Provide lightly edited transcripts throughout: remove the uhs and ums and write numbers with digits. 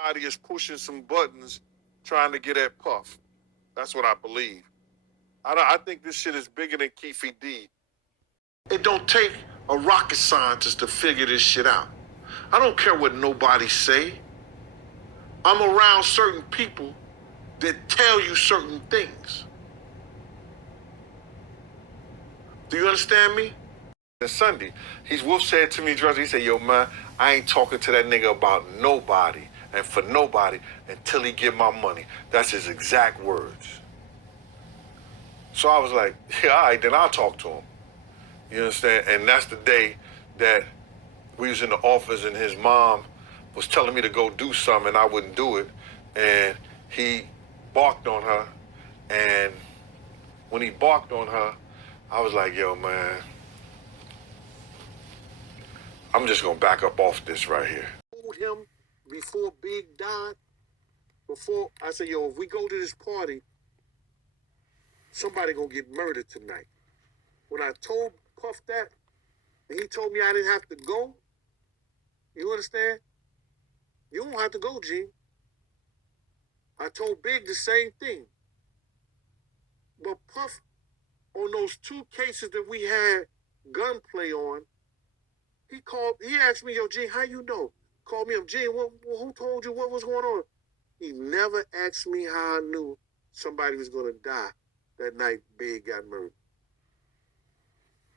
Somebody is pushing some buttons trying to get at Puff. That's what I believe. I think this shit is bigger than Keefe D. It don't take a rocket scientist to figure this shit out. I don't care what nobody say. I'm around certain people that tell you certain things. Do you understand me? And Sunday, Wolf said to me, he said, yo, man, I ain't talking to that nigga about nobody and for nobody until he get my money. That's his exact words. So I was like, yeah, all right, then I'll talk to him. You understand? And that's the day that we was in the office and his mom was telling me to go do something and I wouldn't do it. And he barked on her. And when he barked on her, I was like, yo, man, I'm just gonna back up off this right here. I told him before Big died, before I said, yo, if we go to this party, somebody gonna get murdered tonight. When I told Puff that, and he told me I didn't have to go, you understand? You don't have to go, G. I told Big the same thing. But Puff, on those 2 cases that we had gunplay on, he asked me, yo, G, how you know? Called me up, G, who told you what was going on? He never asked me how I knew somebody was going to die that night Big got murdered.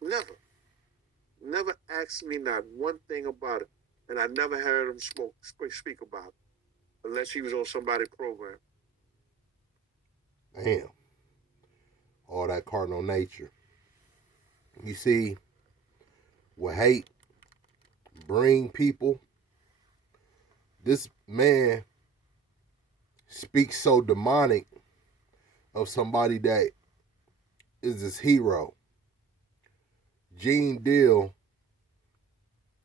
Never. Never asked me not one thing about it. And I never heard him speak about it. Unless he was on somebody's program. Damn. All that cardinal nature. You see, with hate, bring people, this man speaks so demonic of somebody that is his hero. Gene Deal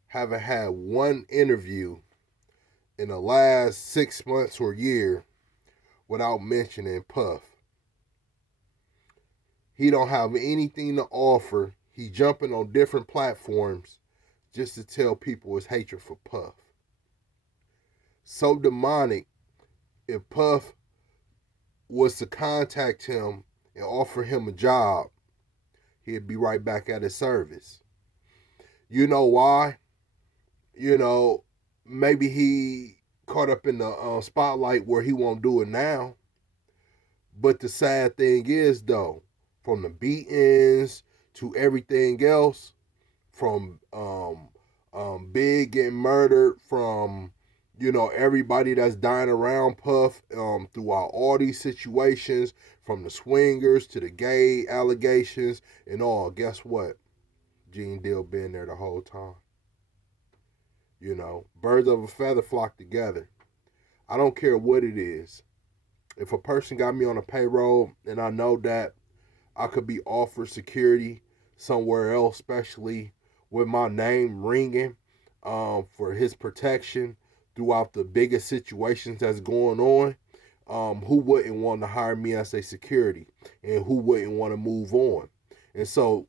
haven't had one interview in the last 6 months or year without mentioning Puff. He don't have anything to offer. He jumping on different platforms just to tell people his hatred for Puff. So demonic, if Puff was to contact him and offer him a job, he'd be right back at his service. You know why? You know, maybe he caught up in the spotlight where he won't do it now. But the sad thing is, though, from the beatings to everything else, from Big getting murdered, from everybody that's dying around Puff throughout all these situations, from the swingers to the gay allegations and all. Guess what? Gene Deal been there the whole time. Birds of a feather flock together. I don't care what it is. If a person got me on a payroll and I know that I could be offered security somewhere else, especially with my name ringing for his protection throughout the biggest situations that's going on, who wouldn't want to hire me as a security and who wouldn't want to move on? And so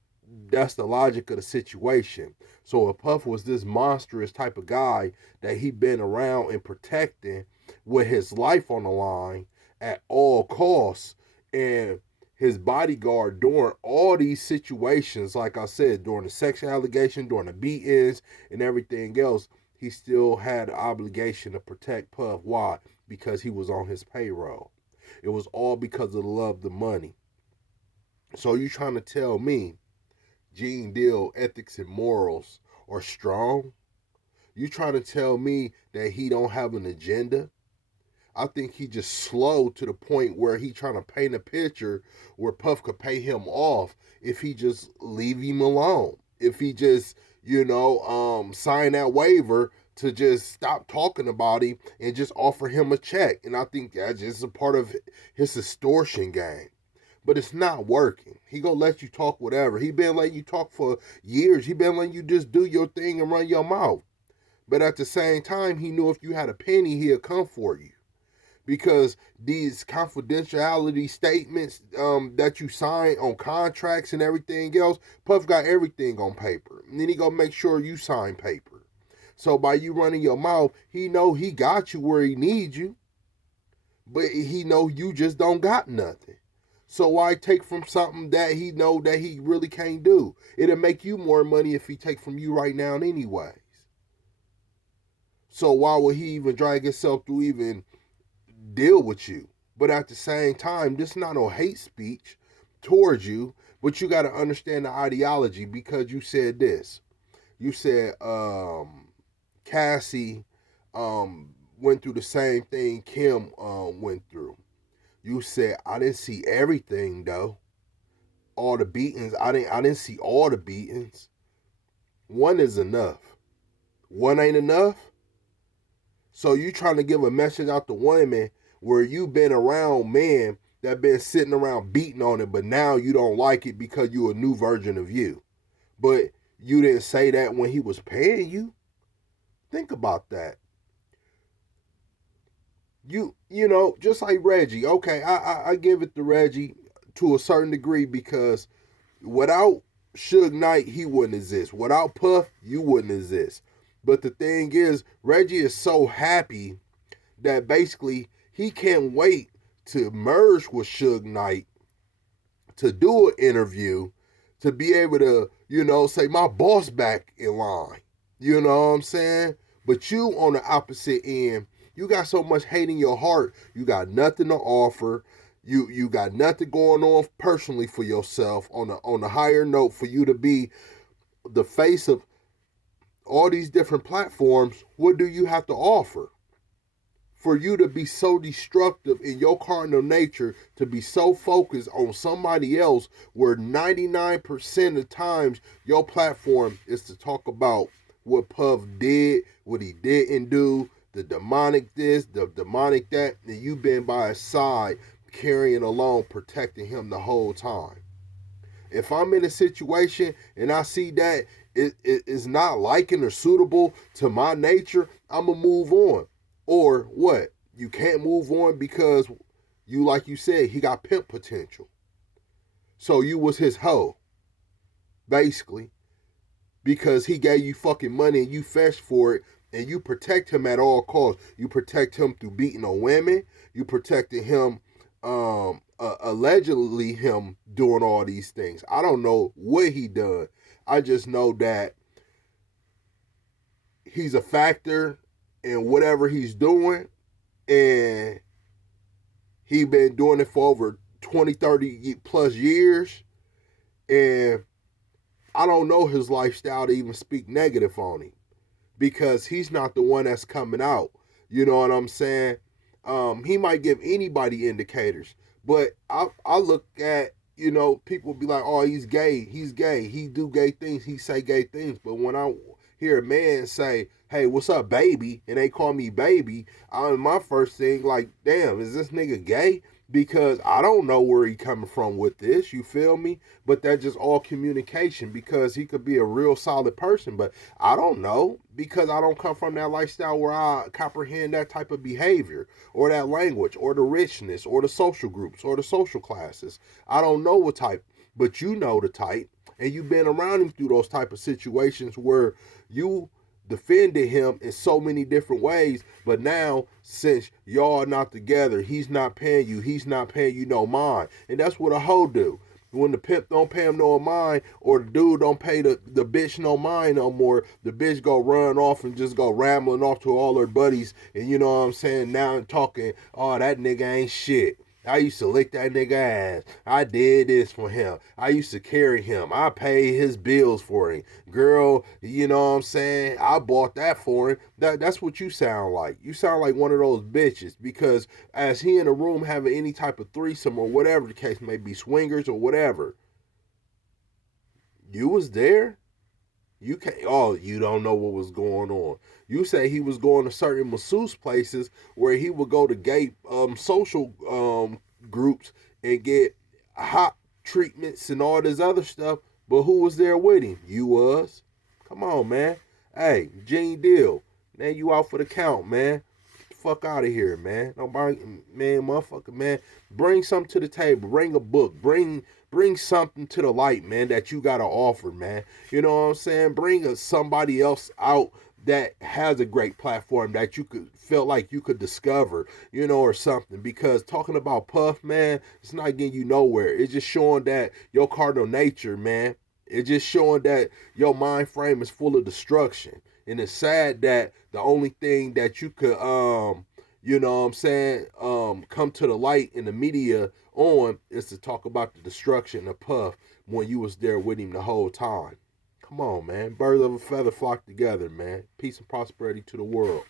that's the logic of the situation. So if Puff was this monstrous type of guy that he been around and protecting with his life on the line at all costs, and his bodyguard during all these situations, like I said, during the sex allegation, during the beatings and everything else, he still had the obligation to protect Puff. Why? Because he was on his payroll. It was all because of the love, the money. So you trying to tell me Gene Deal ethics and morals are strong? You trying to tell me that he don't have an agenda? I think he just slow to the point where he trying to paint a picture where Puff could pay him off if he just leave him alone. If he just, sign that waiver to just stop talking about him and just offer him a check. And I think that's just a part of his extortion game. But it's not working. He gonna let you talk whatever. He been letting you talk for years. He been letting you just do your thing and run your mouth. But at the same time, he knew if you had a penny, he'd come for you. Because these confidentiality statements that you sign on contracts and everything else, Puff got everything on paper. And then he gonna make sure you sign paper. So by you running your mouth, he know he got you where he needs you, but he know you just don't got nothing. So why take from something that he know that he really can't do? It'll make you more money if he take from you right now anyways. So why would he even drag himself to even deal with you? But at the same time, this is not no hate speech towards you, but you got to understand the ideology, because you said this. You said Cassie went through the same thing Kim went through. You said I didn't see everything though. All the beatings, I didn't see all the beatings. One is enough. One ain't enough. So you trying to give a message out to women where you been around men that been sitting around beating on it, but now you don't like it because you a new version of you. But you didn't say that when he was paying you. Think about that. You know, just like Reggie. Okay, I give it to Reggie to a certain degree, because without Suge Knight, he wouldn't exist. Without Puff, you wouldn't exist. But the thing is, Reggie is so happy that basically he can't wait to merge with Suge Knight to do an interview, to be able to, say my boss back in line. You know what I'm saying? But you on the opposite end, you got so much hate in your heart. You got nothing to offer. You got nothing going on personally for yourself on the higher note for you to be the face of all these different platforms. What do you have to offer? For you to be so destructive in your cardinal nature, to be so focused on somebody else, where 99% of the times your platform is to talk about what Puff did, what he didn't do, the demonic this, the demonic that, and you've been by his side, carrying along, protecting him the whole time. If I'm in a situation and I see that it is not liking or suitable to my nature, I'm going to move on. Or what? You can't move on because you, like you said, he got pimp potential. So you was his hoe, basically, because he gave you fucking money and you fetched for it, and you protect him at all costs. You protect him through beating on women. You protected him, allegedly him doing all these things. I don't know what he done. I just know that he's a factor in whatever he's doing, and he been doing it for over 20, 30 plus years, and I don't know his lifestyle to even speak negative on him, because he's not the one that's coming out. You know what I'm saying? He might give anybody indicators, but I look at, people be like, oh, he's gay, he do gay things, he say gay things. But when I hear a man say, hey, what's up, baby, and they call me baby, my first thing, like, damn, is this nigga gay? Because I don't know where he coming from with this, you feel me? But that's just all communication, because he could be a real solid person, but I don't know, because I don't come from that lifestyle where I comprehend that type of behavior, or that language, or the richness, or the social groups, or the social classes. I don't know what type, but you know the type, and you've been around him through those type of situations where you defended him in so many different ways. But now, since y'all are not together, he's not paying you no mind. And that's what a hoe do. When the pimp don't pay him no mind, or the dude don't pay the bitch no mind no more, the bitch go run off and just go rambling off to all her buddies, and you know what I'm saying, now I'm talking, oh, that nigga ain't shit. I used to lick that nigga ass. I did this for him. I used to carry him. I paid his bills for him. Girl, you know what I'm saying? I bought that for him. That's what you sound like. You sound like one of those bitches, because as he in a room having any type of threesome or whatever the case may be, swingers or whatever, you was there. You can't. Oh, you don't know what was going on. You say he was going to certain masseuse places where he would go to gay social groups and get hot treatments and all this other stuff. But who was there with him? You was. Come on, man. Hey, Gene Deal, man, you out for the count, man. Get the fuck out of here, man. Nobody, man, motherfucker, man. Bring something to the table. Bring a book. Bring something to the light, man, that you got to offer, man. You know what I'm saying? Bring somebody else out that has a great platform that you could felt like you could discover, or something. Because talking about Puff, man, it's not getting you nowhere. It's just showing that your cardinal nature, man. It's just showing that your mind frame is full of destruction. And it's sad that the only thing that you could come to the light in the media on is to talk about the destruction of Puff when you was there with him the whole time. Come on, man. Birds of a feather flock together, man. Peace and prosperity to the world.